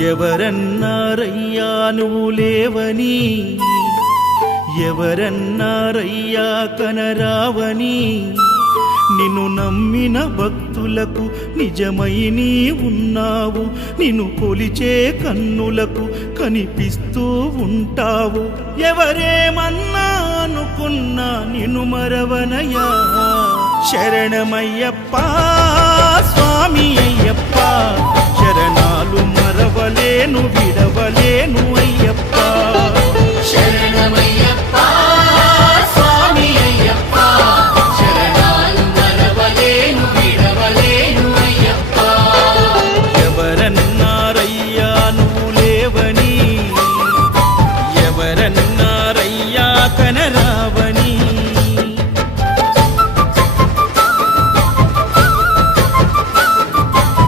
ఎవరన్నారయ్యా నువ్వు లేవని, ఎవరన్నారయ్యా కనరావని, నిన్ను నమ్మిన భక్తులకు నిజమై నీ ఉన్నావు, నిన్ను కొలిచే కన్నులకు కనిపిస్తూ ఉంటావు. ఎవరేమన్నా అనుకున్నా నిన్ను మరవనయ్యా, శరణమయ్యప్ప స్వామి అయ్యప్ప.